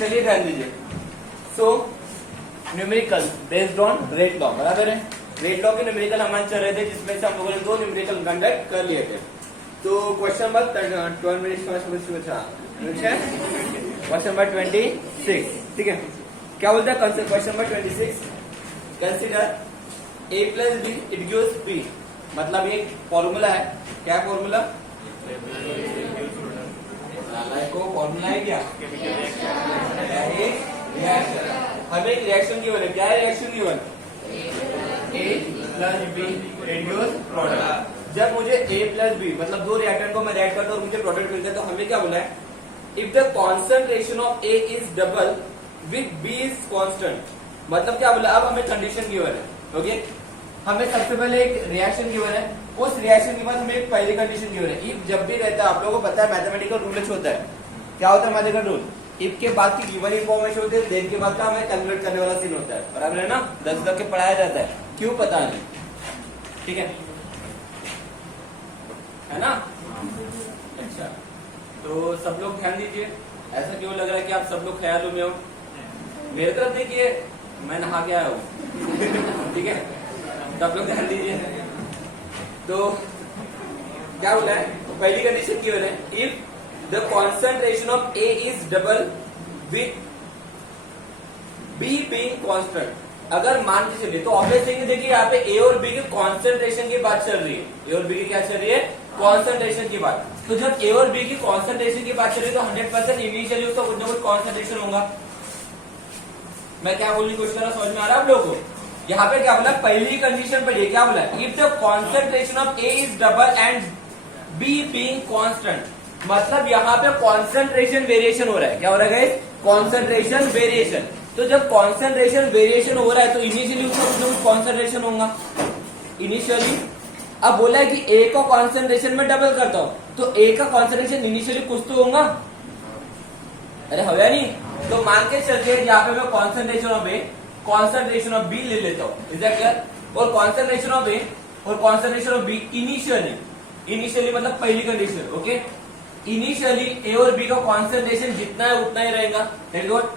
चलिए ध्यान दीजिए। So numerical based on rate law, बराबर है। रेट लॉ के न्यूमेरिकल हमारे चल रहे थे, जिसमें से हम लोगों ने 2 न्यूमेरिकल कंडक्ट कर लिए थे। तो क्वेश्चन नंबर 26, ठीक है। क्या बोलता है question number 26? Consider a plus B it gives b, मतलब ये फॉर्मूला है। क्या फॉर्मूला? फॉर्मूला है क्या? हमें एक रिएक्शन गिवन है। क्या है reaction given? a plus B it gives product. जब मुझे a प्लस बी मतलब 2 रिएक्टेंट को मैं ऐड करता हूं और मुझे प्रोडक्ट मिलता है, तो हमें क्या बोला है? If the concentration of a is double with b is constant, मतलब क्या बोला? अब हमें कंडीशन गिवन है। ओके, हमें सबसे पहले एक रिएक्शन गिवन है, उस रिएक्शन के बाद हमें एक पहली कंडीशन गिवन है। इफ जब भी रहता है, आप लोगों को पता है मैथमेटिकल रूल होता है। क्या होता है मैथमेटिकल रूल? इफ के बाद की गिवन इन्फॉर्मेशन होती है, देन के बाद का हमें कैलकुलेट करने वाला सीन होता है, बराबर है ना? 10 तक के पढ़ाया जाता है, क्यों पता नहीं, ठीक है ना? अच्छा, तो सब लोग ध्यान दीजिए। ऐसा क्यों लग रहा है कि आप सब लोग ख्यालों में हो? मेरे तरफ देखिए, मैं नहा के आया हूँ ठीक है, सब लोग ध्यान दीजिए। तो क्या बोला है? पहली कंडीशन क्यों है? If the concentration of A is double with B being constant, अगर मान के चलिए, तो ऑब्वियसली देखिए यहाँ पे A और B के कॉन्सेंट्रेशन की बात चल रही है। A और B की क्या चल रही है? कॉन्सेंट्रेशन की बात। तो जब A और B की कॉन्सेंट्रेशन की बात चल रही है, तो 100% इनिशियली उसका कुछ ना कुछ कॉन्सेंट्रेशन होगा। मैं क्या बोलने की कोशिश कर रहा हूं, समझ में आ रहा है आप लोगों को? यहाँ पे क्या बोला? पहली कंडीशन पर क्या बोला? If the concentration of A is double and B being constant, मतलब यहाँ पे कॉन्सेंट्रेशन वेरिएशन हो रहा है। क्या हो रहा है गाइस? Concentration variation. तो जब कॉन्सेंट्रेशन वेरिएशन हो रहा है, तो इनिशियली उसका कुछ ना कुछ कॉन्सेंट्रेशन होगा इनिशियली। अब बोला है कि A को कॉन्सेंट्रेशन में डबल करता हूं, तो A का कॉन्सेंट्रेशन इनिशियली कुछ तो होगा। अरे हो या नहीं? तो मान के चलते हैं, यहाँ पे मैं concentration of A, concentration of B ले लेता हूँ। Is that clear? और कॉन्सेंट्रेशन ऑफ A और कॉन्सेंट्रेशन ऑफ B इनिशियली मतलब पहली कंडीशन। ओके, इनिशियली A और B का कॉन्सेंट्रेशन जितना है उतना ही रहेगा।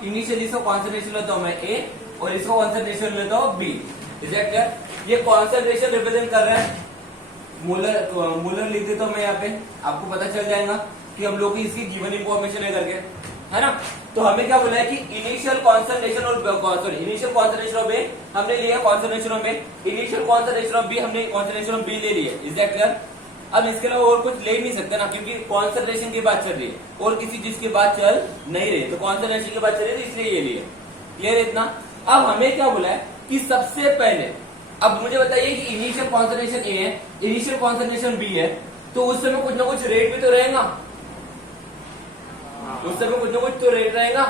इनिशियली इसका कॉन्सेंट्रेशन लेता हूं मैं A और इसका कॉन्सेंट्रेशन लेता हूं B। Is that clear? ये कॉन्सेंट्रेशन रिप्रेजेंट कर रहा है मूलर लिख देता हूं मैं यहाँ पे, आपको पता चल जाएगा कि हम लोग इसकी गिवन इंफॉर्मेशन है करके, है ना? तो हमें क्या बोला है कि इनिशियल कॉन्सेंट्रेशन और इनिशियल कॉन्सेंट्रेशन ऑफ A हमने लिया, concentration of A, initial concentration of B हमने कॉन्सेंट्रेशन ऑफ B ले लिया। Is that clear? अब इसके अलावा और कुछ ले ही नहीं सकते ना, क्योंकि कॉन्सेंट्रेशन की बात चल रही है और किसी चीज की बात चल नहीं रही, तो कॉन्सेंट्रेशन की बात चल रही है, इसलिए ये लिए। क्लियर है इतना? अब हमें क्या बोला है कि सबसे पहले, अब मुझे बताइए कि इनिशियल कॉन्सेंट्रेशन A है, इनिशियल कॉन्सेंट्रेशन B है, तो उस समय कुछ ना कुछ रेट भी तो रहेगा, उस समय कुछ ना कुछ तो रेट रहेगा।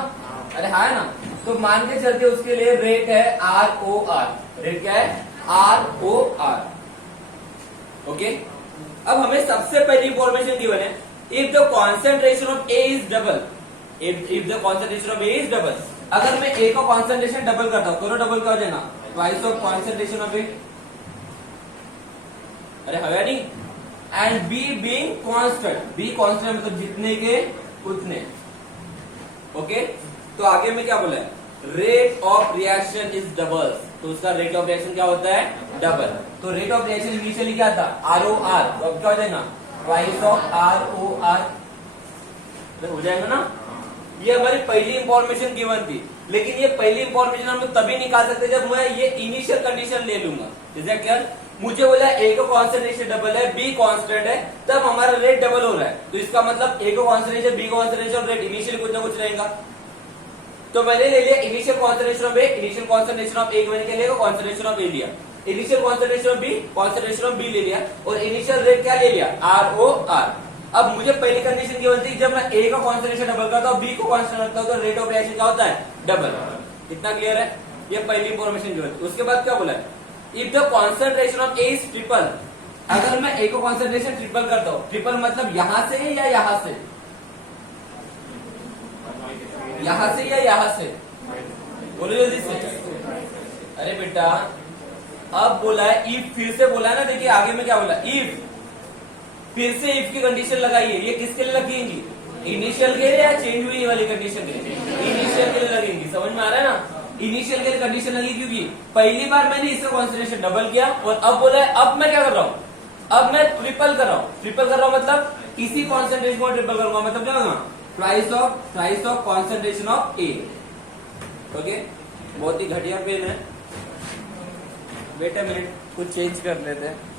अरे हाँ ना? तो मान के चलते उसके लिए रेट है ROR। रेट क्या है? ROR। ओके, अब हमें सबसे पहली इंफॉर्मेशन गिवन है, if the concentration of A is double, if the concentration of A is double, अगर मैं A का कॉन्सेंट्रेशन डबल करता हूं, तो डबल कर देना, twice of concentration of A। अरे हवा नहीं? And B being constant, B constant मतलब जितने के उतने। ओके, तो आगे में क्या बोला है? Rate of reaction is double, तो उसका रेट ऑफ रिएक्शन क्या होता है? डबल। तो रेट ऑफ रिएक्शन इनिशियली क्या था? ROR, तो अब क्या हो जाएगा? ट्वाइस ऑफ ROR हो जाएगा ना? ये हमारी पहली इंफॉर्मेशन गिवन थी, लेकिन ये पहली इंफॉर्मेशन हम लोग तभी निकाल सकते जब मैं ये इनिशियल कंडीशन ले लूंगा। Is that clear? मुझे बोला A का कॉन्सेंट्रेशन डबल है, B कांस्टेंट है, तब हमारा रेट डबल हो रहा है, तो इसका मतलब A का कॉन्सेंट्रेशन, B का कॉन्सेंट्रेशन, रेट इनिशियल कुछ ना कुछ रहेगा। तो मैंने ले लिया initial concentration of A, initial concentration of A मैंने क्या लिया? कॉन्सेंट्रेशन ऑफ A लिया, initial concentration of B, concentration of B ले लिया, और इनिशियल रेट क्या ले लिया? ROR। अब मुझे पहली कंडीशन की बनती है, जब मैं A का कॉन्सेंट्रेशन डबल करता हूँ, B को कॉन्स्टेंट रखता हूँ, तो रेट ऑफ रिएक्शन क्या होता है? डबल। इतना क्लियर है? ये पहली इंफॉर्मेशन की बनती है। उसके बाद क्या बोला है? If the concentration of A is triple, अगर मैं A को कॉन्सेंट्रेशन ट्रिपल करता हूँ, ट्रिपल मतलब यहां से या यहां से? यहां से या यहां से? बोलो जल्दी से। अरे बेटा, अब बोला है इफ, फिर से बोला है ना, देखिए आगे में क्या बोला? इफ, फिर से इफ की कंडीशन लगाइए। ये किसके लिए लगेंगी? इनिशियल के लिए या चेंज हुई वाली कंडीशन के लिए? इनिशियल के लिए लगेंगी, समझ में आ रहा है ना? इनिशियल के लिए कंडीशन लगी क्योंकि पहली बार मैंने इसका कॉन्सेंट्रेशन डबल किया और अब बोला है अब मैं क्या कर रहा हूँ, अब मैं ट्रिपल कर रहा हूँ। ट्रिपल कर रहा हूँ मतलब इसी कॉन्सेंट्रेशन को ट्रिपल करूंगा, मतलब क्या होगा, twice of concentration of A. Okay, बहुत ही घटिया पेन है। वेट अ मिनट, कुछ चेंज कर लेते हैं।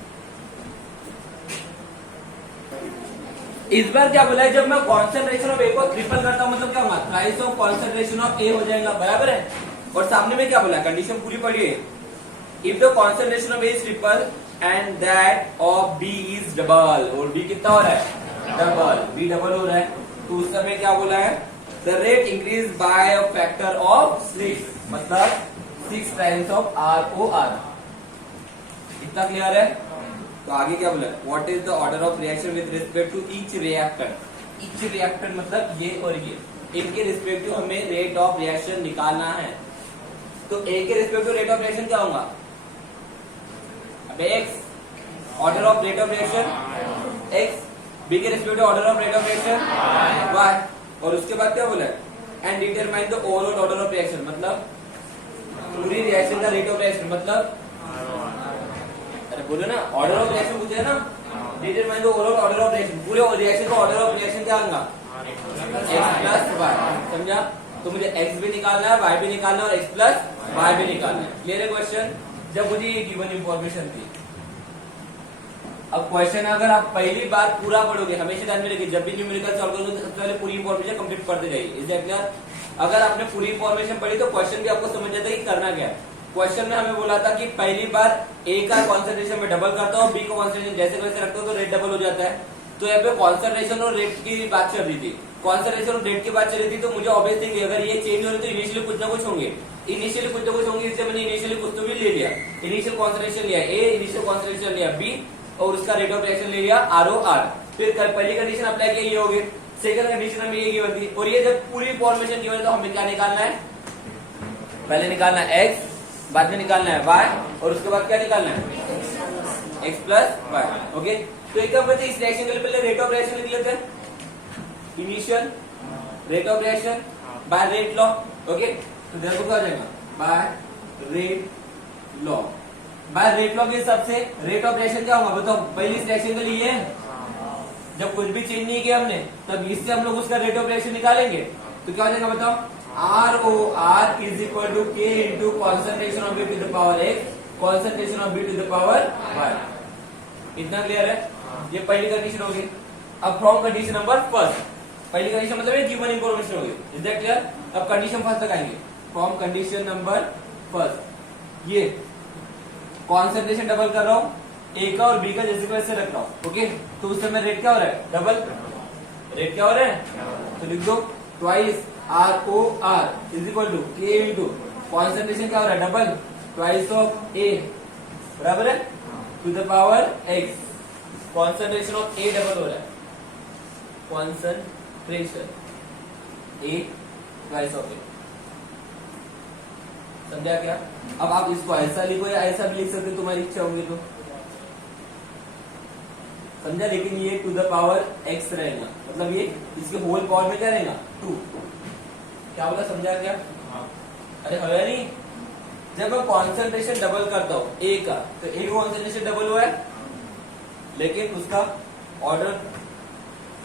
इस बार क्या बोला है, जब मैं कॉन्सेंट्रेशन ऑफ ए को ट्रिपल करता हूं मतलब क्या होगा, ट्वाइस ऑफ कॉन्सेंट्रेशन ऑफ ए हो जाएगा, बराबर है। और सामने में क्या बोला, कंडीशन पूरी पढ़िए। If the concentration of A is triple and that of B is double, और बी कितना हो रहा है, डबल, बी डबल हो रहा है, तो उस समय क्या बोला है, the rate increase by a factor of 6, मतलब 6 टाइम्स ऑफ ROR। इतना क्लियर है? तो आगे क्या बोला, what is the order of reaction with respect to each reactor. Each reactor मतलब ये और ये, इनके रिस्पेक्टिव हमें रेट ऑफ रिएक्शन निकालना है। तो ए के रिस्पेक्टिव रेट ऑफ रिएक्शन क्या होगा, अब X order of rate of reaction X, B के respective order of rate of reaction Y, और उसके बाद क्या बोला, and determine the overall order of reaction, मतलब पूरी रिएक्शन का रेट ऑफ रिएक्शन, मतलब अरे बोलो ना, ऑर्डर ऑफ रिएक्शन पूछे ना, determine the overall order of reaction, पूरे रिएक्शन का ऑर्डर ऑफ रिएक्शन क्या होगा, एक्स प्लस वाई। समझा? तो मुझे एक्स भी निकालना है, वाई भी निकालना है और एक्स प्लस वाई भी निकालना है। क्लियर है क्वेश्चन? जब मुझे ये गिवन इंफॉर्मेशन थी। अब क्वेश्चन अगर आप पहली बार पूरा पढ़ोगे, हमेशा ध्यान में रखिए, जब भी न्यूमेरिकल सॉल्व करोगे तो सबसे पहले पूरी इंफॉर्मेशन कंप्लीट करते जाइए। Is that clear? अगर आपने पूरी इंफॉर्मेशन पढ़ी तो क्वेश्चन भी आपको समझ जाता है कि करना क्या है। क्वेश्चन में हमें बोला था कि पहली बार ए का कॉन्सेंट्रेशन में डबल करता हूँ, बी को कॉन्सेंट्रेशन जैसे वैसे रखता हूँ तो रेट डबल हो जाता है। तो यहाँ पे कॉन्सेंट्रेशन और रेट की बात चल रही थी, कॉन्सेंट्रेशन और रेट की बात चल रही थी, तो मुझे ऑब्वियस थिंग अगर ये चेंज हो रही तो इनिशियली कुछ ना कुछ होंगे, इनिशियली कुछ ना कुछ होंगे, इसलिए मैंने इनिशियली कुछ तो भी ले लिया। इनिशियल कॉन्सेंट्रेशन लिया ए, इनिशियल कॉन्सेंट्रेशन लिया बी, और उसका रेट ऑफ रिएक्शन ले लिया ROR। फिर पहली कंडीशन अप्लाई किया, ये हो गई। सेकंड कंडीशन हमें ये गिवन थी, और ये जब पूरी इंफॉर्मेशन गिवन है तो हमें क्या निकालना है, पहले निकालना है एक्स, बाद में निकालना है वाई, और उसके बाद क्या निकालना है, एक्स प्लस वाई। ओके, तो एक बार इस रिएक्शन के लिए पहले रेट ऑफ रिएक्शन लिख लेते हैं, initial rate of reaction by rate law. Okay, तो देखो क्या हो जाएगा, bye rate law. Bye rate law के हिसाब से रेट ऑफ रिएक्शन क्या होगा बताओ, पहली रिएक्शन के लिए जब कुछ भी चेंज नहीं किया हमने, तब इससे हम लोग उसका रेट ऑफ रिएक्शन निकालेंगे। तो क्या हो जाएगा बताओ, ROR is equal to K into concentration of B to the power X, concentration of B to the power Y। इतना क्लियर है? ये पहली कंडीशन होगी। अब फ्रॉम कंडीशन नंबर फर्स्ट, पहली कंडीशन मतलब ये गिवन इंफॉर्मेशन होगी। Is that clear? अब कंडीशन फर्स्ट तक आएंगे। फ्रॉम कंडीशन नंबर फर्स्ट, ये कॉन्सेंट्रेशन डबल कर रहा हूँ, ए का और बी का जैसे वैसे रख रहा हूँ। ओके, तो उस समय रेट क्या हो रहा है, डबल। रेट क्या हो रहा है, तो लिख दो twice ROR is equal to K into concentration क्या हो रहा है, डबल, ट्वाइस ऑफ ए, बराबर है, to the power X। Concentration of A double हो रहा है, concentration A twice of A. समझा क्या? अब आप इसको ऐसा लिखो या ऐसा भी लिख सकते हो, तुम्हारी इच्छा होगी तो। समझा? लेकिन ये टू द पावर X रहेगा, मतलब ये इसके होल पावर में क्या रहेगा, 2। क्या बोला, समझा क्या? अरे है नहीं, जब मैं कॉन्सेंट्रेशन डबल करता हूँ ए का, तो ए का कॉन्सेंट्रेशन डबल हुआ है, लेकिन उसका ऑर्डर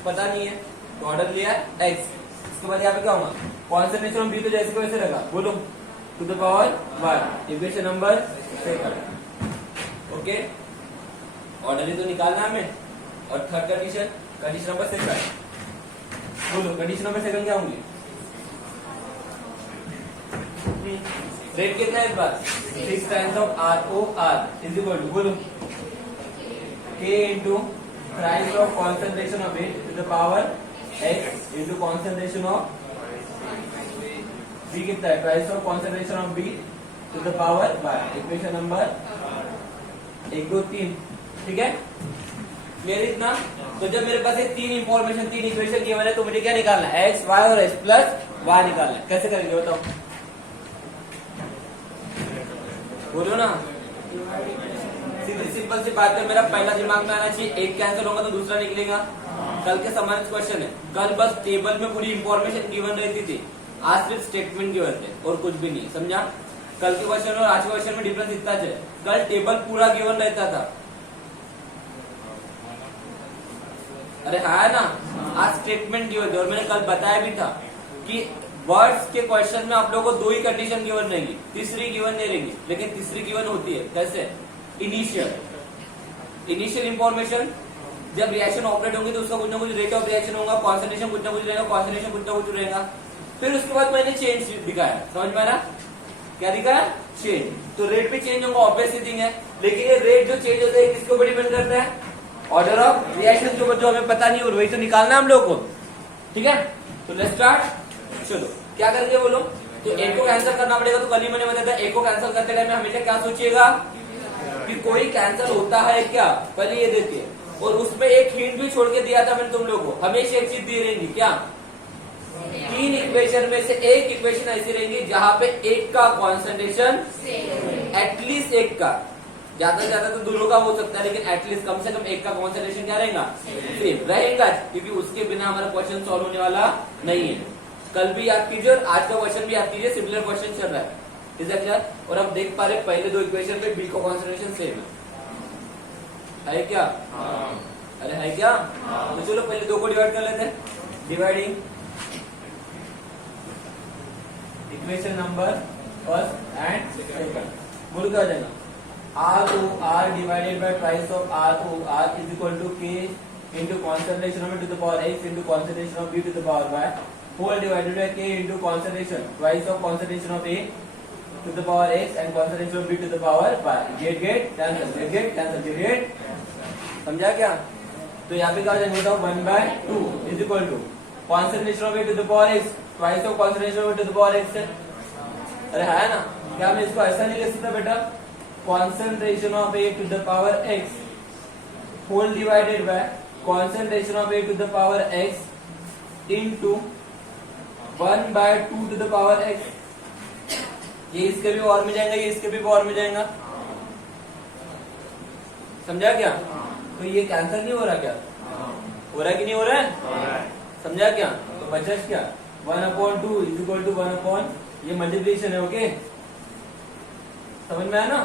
पता नहीं है, तो ऑर्डर लिया एक्स। इसके बाद यहाँ पे क्या होगा, कॉन्सेंट्रेशन बी तो जैसे को वैसे रखा, बोलो to the power Y. Equation number second. Okay, order ही तो निकालना हमें। और third condition, condition number second, बोलो कंडीशन नंबर सेकंड क्या होंगी, रेट कितना है इस बार, 6 times of ROR is equal to, बोलो K into price of concentration of it to the power X into concentration of B कितना है, price of concentration of B to the power Y। Equation number 1 2 3। ठीक है, clear इतना? तो जब मेरे पास ये तीन इंफॉर्मेशन, तीन इक्वेशन गिवन है, तो मुझे क्या निकालना है, एक्स वाई और एक्स प्लस वाई निकालना है। कैसे करेंगे बताओ, बोलो ना। सीधी सिंपल सी बात है, मेरा पहला दिमाग में आना चाहिए, एक कैंसिल होगा तो दूसरा निकलेगा, कल के समान क्वेश्चन है। कल बस टेबल में पूरी इंफॉर्मेशन गिवन रहती थी, आज सिर्फ स्टेटमेंट गिवन थे और कुछ भी नहीं, समझा? कल के क्वेश्चन और आज के क्वेश्चन में डिफरेंस इतना है, कल टेबल पूरा गिवन रहता था, अरे हाँ ना, आज स्टेटमेंट गिवन थे। और मैंने कल बताया भी था कि वर्ड्स के क्वेश्चन में आप लोगों को 2 ही कंडीशन गिवन रहेंगी, तीसरी गिवन नहीं रहेंगी, लेकिन तीसरी गिवन होती है। कैसे? इनिशियल इंफॉर्मेशन, जब रिएक्शन ऑपरेट होंगी तो उसका कुछ ना कुछ रेट ऑफ रिएक्शन होगा, कॉन्सेंट्रेशन कुछ ना कुछ रहेगा, कॉन्सेंट्रेशन कुछ ना कुछ रहेगा। फिर उसके बाद मैंने चेंज दिखाया, समझ में आ रहा? क्या दिखाया? चेंज। तो रेट भी चेंज होगा, ऑब्वियस थिंग है, लेकिन ये रेट जो चेंज होता है किसके ऊपर डिपेंड करता है? ऑर्डर ऑफ रिएक्शन के ऊपर, जो हमें पता नहीं और वही तो निकालना है हम लोग को, ठीक है? तो लेट्स स्टार्ट। चलो क्या करेंगे बोलो? तो ए को कैंसिल करना पड़ेगा। तो कल ही मैंने बताया था, ए को कैंसिल करते टाइम में हमेशा क्या सोचिएगा कि कोई कैंसिल होता है क्या, पहले ये देखिए। और उसमें एक हिंट भी छोड़ के दिया था मैंने तुम लोगों को, हमेशा एक चीज दी रहेंगी, क्या? 3 इक्वेशन में से एक इक्वेशन ऐसी रहेंगी जहां पे एक का कॉन्सेंट्रेशन एटलीस्ट एक का, ज्यादा से ज्यादा तो दोनों का हो सकता है, लेकिन एटलीस्ट कम से कम एक का कॉन्सेंट्रेशन क्या रहेगा? सेम रहेगा, क्योंकि उसके बिना हमारा क्वेश्चन सॉल्व होने वाला नहीं है। कल भी याद कीजिए और आज का क्वेश्चन भी याद कीजिए, सिमिलर क्वेश्चन चल रहा है, इज दैट क्लियर? और अब देख पा रहे पहले 2 इक्वेशन पे बी का कॉन्सेंट्रेशन सेम है क्या? अरे है क्या? तो चलो पहले 2 को डिवाइड कर लेते हैं। Dividing equation number first and second, बोलो क्या हो जाएगा? ROR divided by twice of ROR is equal to K into concentration of A to the power X into concentration of B to the power Y whole divided by K into concentration twice of concentration of A to the power X and concentration of B to the power Y. Get cancel. समझा क्या? तो यहाँ पे क्या हो जाएगा? 1/2 is equal to concentration of A to the power X twice of concentration of A to the power X है। अरे है ना? क्या मैं इसको ऐसा नहीं ले सकता बेटा? Concentration of A to the power X whole divided by concentration of A to the power X into 1/2 to the power X। ये इसके भी और में जाएगा, ये इसके भी और में जाएगा, समझा क्या? तो ये कैंसिल नहीं हो रहा क्या? हो रहा है कि नहीं हो रहा है? समझा क्या? तो बचा क्या? 1/2 इज इक्वल टू 1 ये मल्टीप्लिकेशन है, ओके? समझ में आया ना?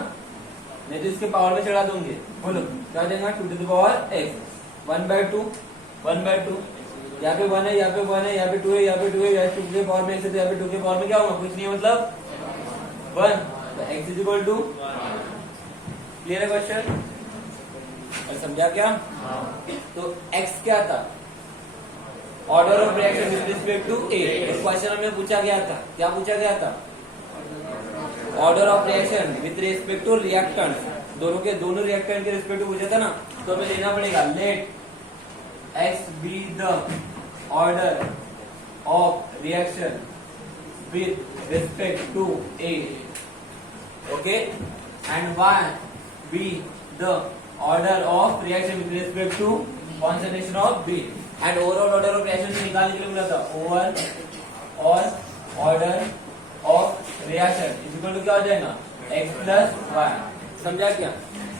नहीं तो इसके पावर में चढ़ा दूंगी, बोलो क्या देगा? 2 to the power x 1/2 यहाँ पे 1 है, यहाँ पे 1 है, यहाँ पे 2 है, यहाँ पे 2 है, यहाँ 2 के पावर में x है, तो यहाँ पे 2 के पावर में क्या होगा? कुछ नहीं है, मतलब 1। तो x is equal to, clear है क्वेश्चन? और समझा क्या? तो x क्या था? Order of reaction with respect to A। इस क्वेश्चन में पूछा गया था, क्या पूछा गया था? Order of reaction with respect to reactant, दोनों रिएक्टेंट के रिस्पेक्ट टू पूछा था ना, तो हमें लेना पड़ेगा let x be the order of reaction with respect to A, okay, and y be the order of reaction with respect to concentration of B, and overall order of reaction से निकालने के लिए बोला था overall order of reaction is equal to क्या हो जाएगा? x plus Y. समझा क्या?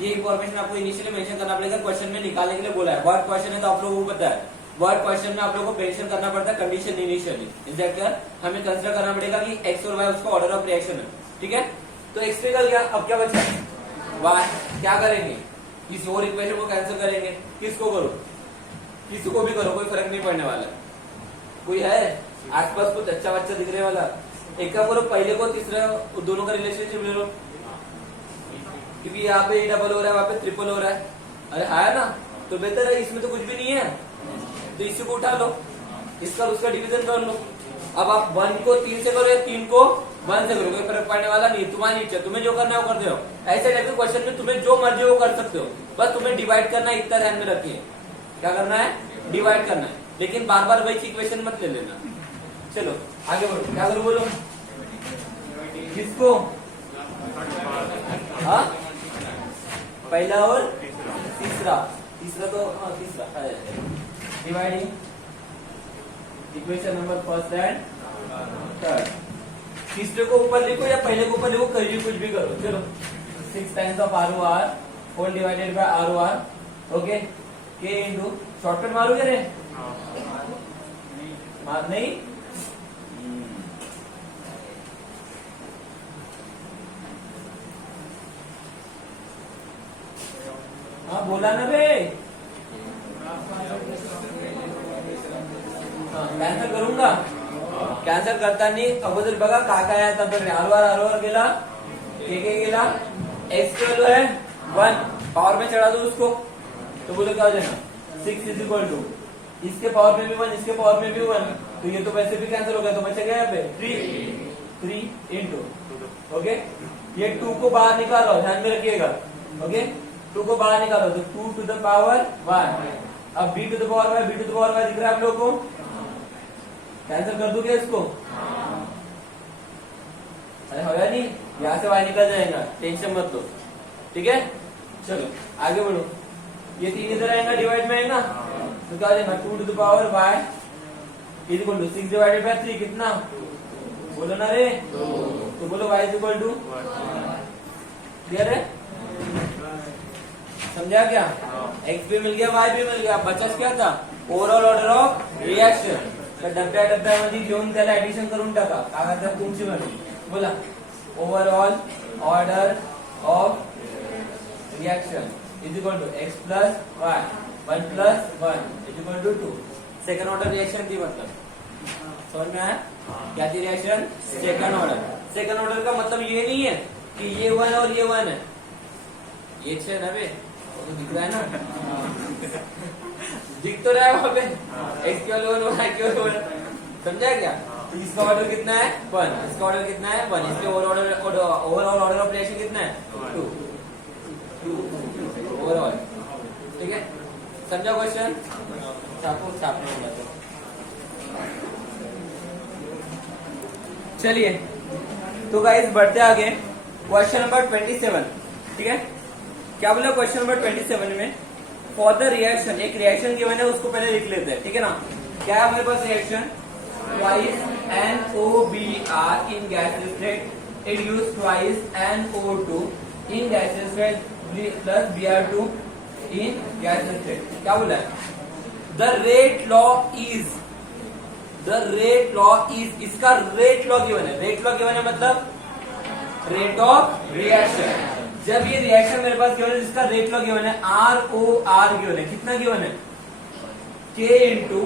ये इंफॉर्मेशन आपको इनिशियली मेंशन करना पड़ेगा, क्वेश्चन में निकालने के लिए बोला है। वर्ड क्वेश्चन है तो आप लोगों को पता है, वर्ड क्वेश्चन में आप लोगों को मेंशन करना पड़ता है condition initially, is that clear? हमें कंसीडर करना पड़ेगा कि x और y उसका ऑर्डर ऑफ रिएक्शन है, ठीक है? तो x निकल गया, अब क्या बचा? y। क्या करेंगे? किसी और इक्वेशन को कैंसिल करेंगे। किसको करो? किसी को भी करो, कोई फर्क नहीं पड़ने वाला। कोई है आसपास कुछ अच्छा बच्चा दिखने वाला? एक का करो, पहले को तीसरा, दोनों का रिलेशनशिप ले लो, क्योंकि यहाँ पे डबल हो रहा है, वहां पे ट्रिपल हो रहा है। अरे है ना? तो बेहतर है, इसमें तो कुछ भी नहीं है, तो इसी को उठा लो, इसका उसका डिवीजन कर लो। अब आप 1 को 3 से करो या 3 को 1 से करो, कोई फर्क पड़ने वाला नहीं, तुम्हारी इच्छा, तुम्हें जो करना है वो करते हो। ऐसे टाइप के क्वेश्चन में तुम्हें जो मर्जी वो कर सकते हो, बस तुम्हें डिवाइड करना है, इतना ध्यान में रखिए। क्या करना है? डिवाइड करना है, लेकिन बार बार वही इक्वेशन मत ले लेना। चलो आगे बढ़ो, क्या करो बोलो? किसको? हाँ, पहला और तीसरा तो तीसरा dividing equation number first and third. तीसरे को ऊपर लिखो या पहले को ऊपर लिखो, कहीं कुछ भी करो। चलो 6 times of ROR whole divided by ROR, okay, के इंटू शॉर्टकट मारोगे रे नहीं हाँ बोला ना बे कॅन्सल करूंगा कॅन्सल करताना अगोदर बघा काय काय आहे आता आर गेला के गेला एक्स की वैल्यू है 1 पावर में चढ़ा दो उसको तो बोलो क्या हो जाएगा 6 इज इक्वल टू इसके पावर में भी 1 इसके पावर में भी 1 तो ये तो वैसे भी कैंसिल हो गया तो बचा गया यहाँ पे 3 इंटू ओके ये 2 को बाहर निकालो ध्यान में रखिएगा ओके 2 को बाहर निकालो तो 2 टू द पावर 1 अब b to the power y b to the power y दिख रहा है आप लोगों को कैंसिल कर दोगे इसको अरे होगा नहीं यहाँ से y निकल जाएगा टेंशन मत लो ठीक है चलो आगे बढ़ो ये 3 इधर आएगा डिवाइड में आएगा तो क्या हो जाएगा 2 to the power y is equal to 6 divided by 3 कितना बोलो ना रे तो बोलो y is equal to clear है समझा क्या x भी मिल गया y भी मिल गया बचा क्या था ओव्हरऑल ऑर्डर ऑफ रिएक्शन तर डब्यामध्ये घेऊन त्याला ऍडिशन करून टाका काय करतात तुमची म्हणून बोला overall order of reaction is equal to x plus y 1 plus 1 is equal to 2 second order reaction थी मतलब समझ में आया क्या थी रिएक्शन सेकंड ऑर्डर का मतलब ये नहीं है कि ये 1 और ये 1 है ये 6 ना बे तो दिख रहा है ना दिख तो रहा है वहां पे x की वैल्यू 1 y की वैल्यू 1 समझा क्या तो इसका ऑर्डर कितना है 1 इसका ऑर्डर कितना है 1 इसके ओवरऑल ऑर्डर ऑफ रिएक्शन कितना है 2 ओवरऑल ठीक है समझा क्वेश्चन छापने चलिए तो गाइस बढ़ते आगे क्वेश्चन नंबर 27 ठीक है क्या बोला क्वेश्चन नंबर 27 में फॉर द रिएक्शन एक रिएक्शन गिवन है उसको पहले लिख लेते हैं ठीक है ना क्या है हमारे पास reaction twice NOBr in gaseous state it use twice NO2 in gaseous state plus Br2 in gaseous state क्या बोला है द रेट लॉ इज इसका रेट लॉ गिवन है रेट लॉ गिवन है मतलब रेट ऑफ रिएक्शन जब ये reaction मेरे पास गिवन है जिसका रेट लॉ गिवन है ROR गिवन है कितना गिवन है K into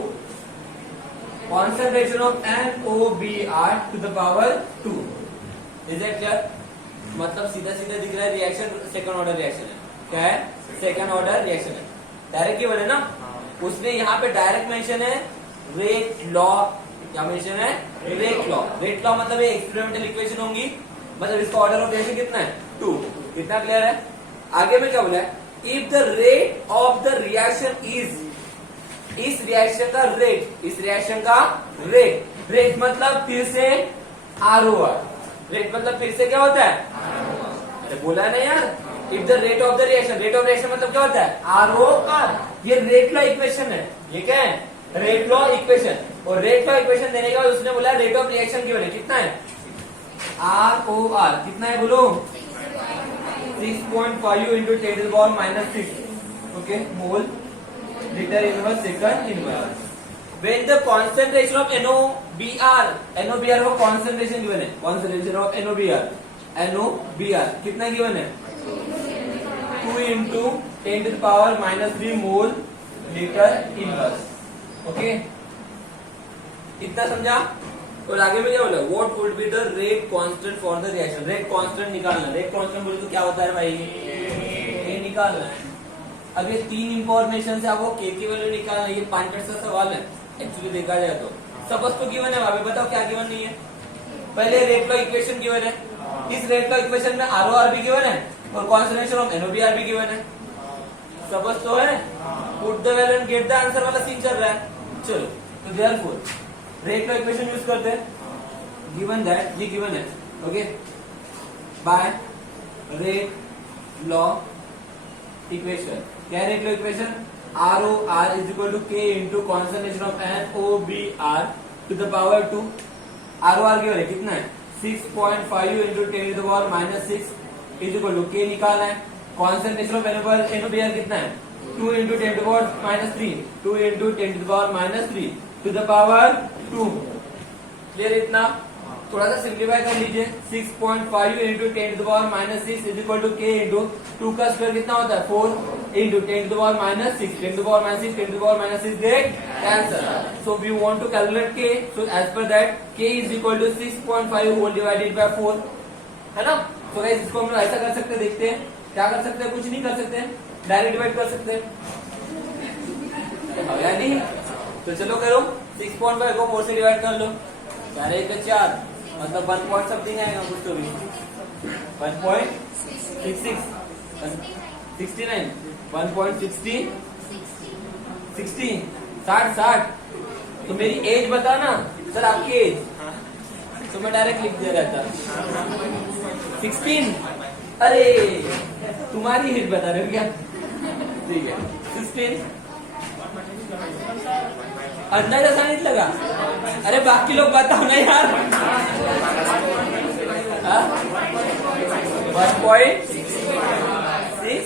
concentration of NOBr to the power 2 is it clear मतलब सीधा सीधा दिख रहा है रिएक्शन सेकंड ऑर्डर रिएक्शन है क्या है सेकंड ऑर्डर रिएक्शन है डायरेक्ट गिवन है ना उसने यहाँ पे डायरेक्ट मेंशन है रेट लॉ क्या मेंशन है रेट लॉ मतलब ये एक्सपेरिमेंटल इक्वेशन होंगी मतलब इसका ऑर्डर ऑफ रिएक्शन कितना है 2 कितना क्लियर है आगे में क्या बोला है if the rate of the reaction is इस रिएक्शन का रेट मतलब फिर से ROR रेट मतलब फिर से क्या होता है अरे बोला है ना यार if the rate of reaction मतलब क्या होता है ROR ये रेट लॉ इक्वेशन है ये क्या है रेट लॉ इक्वेशन और रेट लॉ इक्वेशन देने के बाद उसने बोला रेट ऑफ रिएक्शन की वैल्यू कितना है ROR कितना है बोलो 6.5 into 10 to the power minus 6 okay mole liter inverse second inverse when the concentration of NOBr को concentration given है concentration of NOBr कितना given है 2 into 10 to the power minus 3 mole liter inverse okay इतना समझा और आगे में क्या बोला what would be the rate constant for the reaction rate constant निकालना रेट कांस्टेंट बोले तो क्या होता है भाई ये निकालना है अब ये 3 इंफॉर्मेशन से आपको के की वैल्यू निकालना ये 5 मिनट का सवाल है एक्चुअली देखा जाए तो सब तो गिवन है भाभी बताओ क्या गिवन नहीं है पहले रेट लॉ इक्वेशन गिवन है इस रेट लॉ इक्वेशन में ROR भी गिवन है और कॉन्सेंट्रेशन ऑफ NOBr भी गिवन है सब तो है put the value and get the answer वाला सीन चल रहा है चलो तो therefore rate law equation use करते हैं गिवन दैट ये गिवन है okay by rate law equation क्या rate law equation ROR is equal to K into concentration of NOBr to the power 2 ROR given है कितना है 6.5 into 10 to the power minus 6 is equal to K निकालना है concentration of NOBr कितना है 2 into 10 to the power minus 3, 2 into 10 to the power minus 3 to the power 2। Clear इतना? थोड़ा सा सिंप्लीफाई कर लीजिए। 6.5 into 10 to the power minus 6 is equal to k into 2 का स्क्वायर कितना होता है 4 into 10 to the power minus 6, 10 to the power minus 6, 10 to the power minus 6 get cancel। So we want to calculate k, so as per that k is equal to 6.5 whole divided by 4, है ना? तो guys इसको हम लोग ऐसा कर सकते हैं, देखते हैं क्या कर सकते हैं, कुछ नहीं कर सकते, डायरेक्ट डिवाइड कर सकते हैं, या नहीं? तो चलो करो, 6.5 को 4 से डिवाइड कर लो, 4 1 4 मतलब 1 पॉइंट समथिंग आएगा कुछ तो भी 1.66 69 1.60 60 तो मेरी एज बता ना सर, आपकी एज, तो मैं डायरेक्ट लिख दे रहा था 16। अरे तुम्हारी एज बता रहे हो क्या? ठीक है 16। अंदाजा सांगितलं का? अरे बाकी लोग बताओ ना यार। 1.625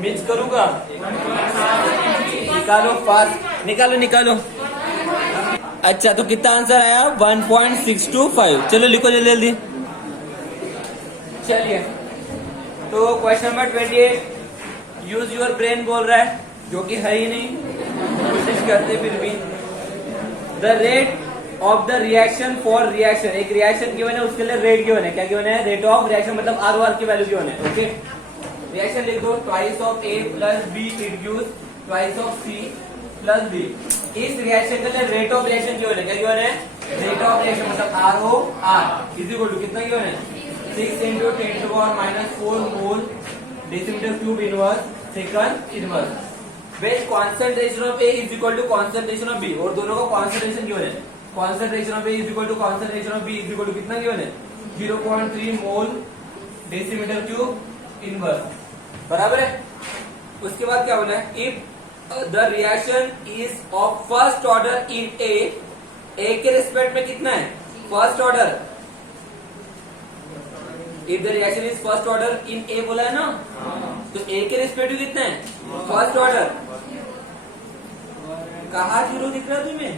मिक्स करूंगा, निकालो फास्ट, निकालो। अच्छा तो कितना आंसर आया? 1.625। चलो लिखो जल्दी। चलिए तो question number 28 use your brain बोल रहा है, जो कि है ही नहीं, कोशिश करते फिर भी। The rate of the reaction for reaction, एक रिएक्शन गिवन है, उसके लिए रेट गिवन है। क्या गिवन है? रेट ऑफ रिएक्शन, मतलब आर की वैल्यू गिवन है। ओके, रिएक्शन लिख दो, twice of A plus B it gives twice of C plus B. इस रिएक्शन के लिए रेट ऑफ रिएक्शन गिवन है। क्या गिवन है? रेट ऑफ रिएक्शन मतलब ROR इज इक्वल टू कितना गिवन है? 6 into 10 to the power minus 4 mole decimeter cube inverse second inverse। When concentration of A is equal to concentration of B, और दोनों का concentration given है। concentration of A is equal to concentration of B is equal to कितना given है? 0.3 mole decimeter cube inverse, बराबर है। उसके बाद क्या बोला है? If the reaction is of first order in A के रिस्पेक्ट में कितना है? First order. If the reaction is first order in A बोला है ना, तो A के रिस्पेक्टिव कितना है? First order. कहाँ 0 दिख रहा है तुम्हें?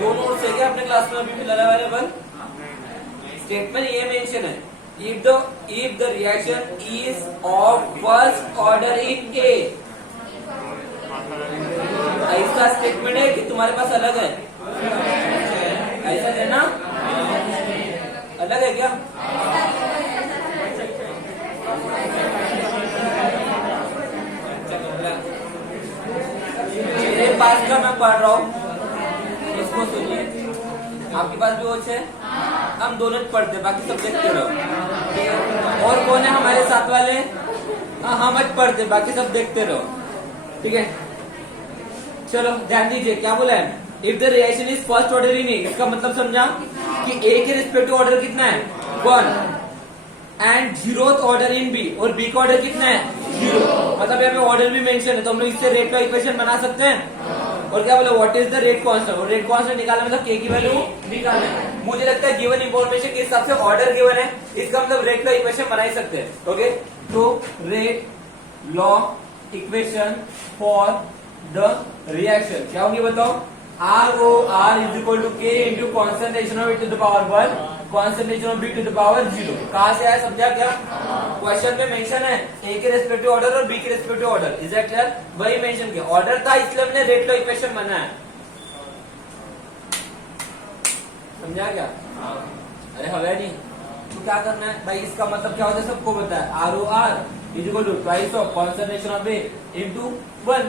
दो नोट्स है क्या अपने क्लास में अभी फिलहाल अवेलेबल? स्टेटमेंट ये मेंशन है, if the reaction is of first order in A। ऐसा स्टेटमेंट है कि तुम्हारे पास अलग है, ऐसा है ना? अलग है क्या? मेरे पास का मैं पढ़ रहा हूँ, इसको सुनिए। आपके पास भी वो है, हम दोनों पढ़ते, बाकी सब देखते रहो। और कौन है हमारे साथ वाले? हम मत पढ़ते, बाकी सब देखते रहो, ठीक है? चलो ध्यान दीजिए, क्या बोला है? If the reaction is first order in A, इसका मतलब समझा कि ए के रिस्पेक्टिव ऑर्डर कितना है? 1 and 0th order in B, और बी का ऑर्डर कितना है? 0। मतलब यहाँ पे ऑर्डर भी मेंशन है, तो हम लोग इससे रेट का इक्वेशन बना सकते हैं। और क्या बोला? What is the rate constant, और रेट कांस्टेंट निकालना मतलब के की वैल्यू निकालना है। मुझे लगता है गिवन इंफॉर्मेशन के हिसाब से ऑर्डर गिवन है, इसका मतलब रेट का इक्वेशन बना ही सकते हैं। ओके, तो rate law equation for the reaction क्या होंगे बताओ? ROR is equal to K into concentration of A to the power 1, concentration of B to the power 0। कहाँ से आया समझा क्या? क्वेश्चन में मेंशन है A के रेस्पेक्टिव ऑर्डर और B के respective order, is that clear? वही मेंशन किया, ऑर्डर था इसलिए हमने रेट लॉ इक्वेशन बनाया है, समझा क्या? अरे हवे नहीं तो क्या करना है भाई? इसका मतलब क्या होता है सबको पता है, ROR is equal to twice of concentration of A into 1।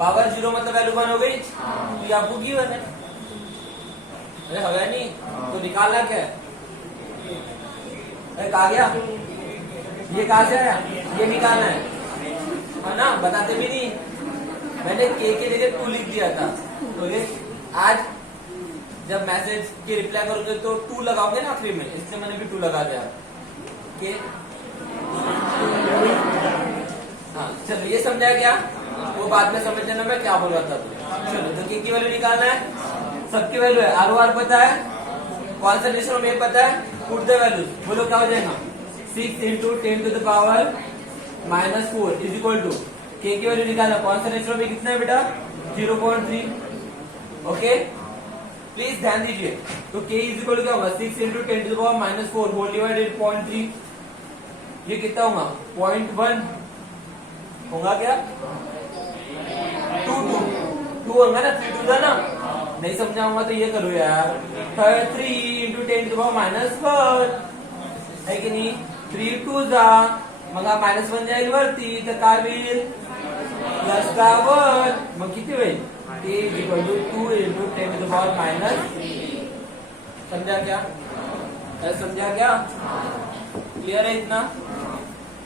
Power 0 मतलब वैल्यू 1 हो गई, तो ये आपको गिवन है। अरे हवे नहीं तो निकालना क्या है? अरे कहा गया, ये कहाँ से आया? ये निकालना है ना? बताते भी नहीं, मैंने के जगह 2 लिख दिया था। तो ये आज जब मैसेज की रिप्लाई करोगे तो 2 लगाओगे ना आखिरी में, इसलिए मैंने भी 2 लगा दिया के। हाँ चलो, ये समझा क्या? वो बाद में समझ लेना मैं क्या बोल रहा था। चलो तो के की वैल्यू निकालना है, सबकी वैल्यू है। ROR पता है, कॉन्सेंट्रेशन हमें पता है, पुट द वैल्यूज, बोलो क्या हो जाएगा 6 into 10 to the power -4 is equal to K की वैल्यू निकालना, कॉन्सेंट्रेशन में कितना है बेटा 0.3। ओके प्लीज ध्यान दीजिए, तो के इज इक्वल टू क्या होगा 6 into 10 to the power -4 whole divided 0.3, ये कितना होगा 0.1 होगा क्या 2 होगा ना, 3 2 ना, नहीं समझाऊंगा तो ये करो यार 3 इंटू 10 टू द पावर -1 है कि नहीं, 3 2 जा मग -1 जाईल वरती तर काय होईल प्लस का 1 मग किती होईल t equal to 2 into 10 to the power -3। समझा क्या, समझा क्या, क्लियर है इतना,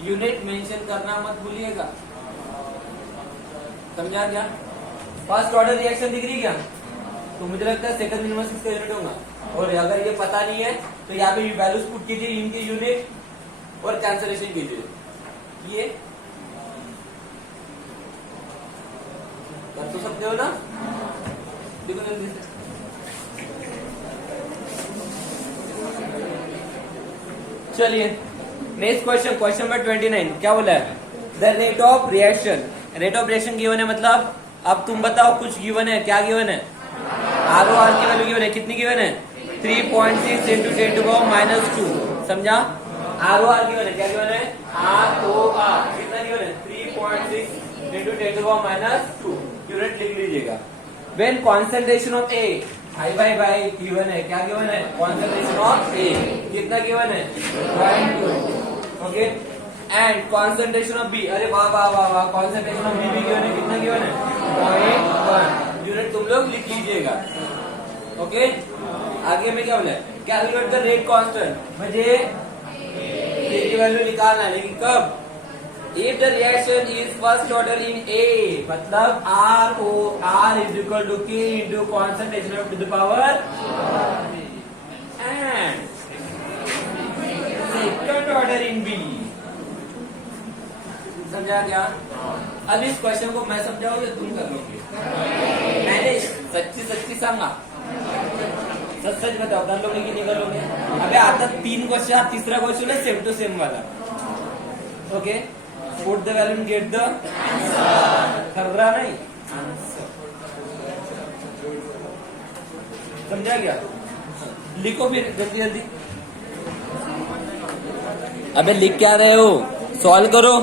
यूनिट मेंशन करना मत भूलिएगा, समझा क्या। फर्स्ट ऑर्डर रिएक्शन दिख रही क्या, तो मुझे लगता है सेकंड मिनिमम इसका यूनिट होगा, और अगर ये पता नहीं है तो यहाँ पे वैल्यूज पुट कीजिए इनके यूनिट और कैंसलेशन कीजिए, ये कर तो सकते हो ना, देखो जल्दी से। चलिए नेक्स्ट क्वेश्चन, क्वेश्चन नंबर 29 क्या बोला है, the rate of reaction, rate of reaction given है, मतलब अब तुम बताओ कुछ गिवन है, क्या गिवन है, ROR की वैल्यू गिवन है, कितनी गिवन है 3.6 इंटू 10 टू द पावर -2, समझा। ROR गिवन है, क्या गिवन है ROR कितना गिवन है 3.6 into 10 to the power -2, unit लिख लीजिएगा। व्हेन कॉन्सेंट्रेशन ऑफ ए भाई गिवन है, क्या गिवन है कॉन्सेंट्रेशन ऑफ ए कितना गिवन है 0.2, okay, and concentration of B, अरे वाह वाह वाह वाह, कॉन्सेंट्रेशन ऑफ बी भी गिवन है, कितना गिवन है 0.1, यूनिट तुम लोग लिख लीजिएगा। ओके आगे में क्या बोला है, कैलकुलेट द रेट कांस्टेंट, मुझे के की वैल्यू निकालना है, लेकिन कब, if the reaction is first order in A, मतलब ROR is equal to K into concentration of to the power and second order in B, समझा क्या। अब इस क्वेश्चन को मैं समझाऊंगा तुम कर लोगे, मैंने सच्ची सांगा, सच बताओ कर लोगे कि नहीं कर लोगे। अबे आता 3 क्वेश्चन, तीसरा क्वेश्चन है सेम टू सेम वाला, okay, put the value and get the answer, खर्रा नहीं आंसर, समझा क्या, लिखो फिर जल्दी जल्दी, अबे लिख क्या रहे हो, सॉल्व करो।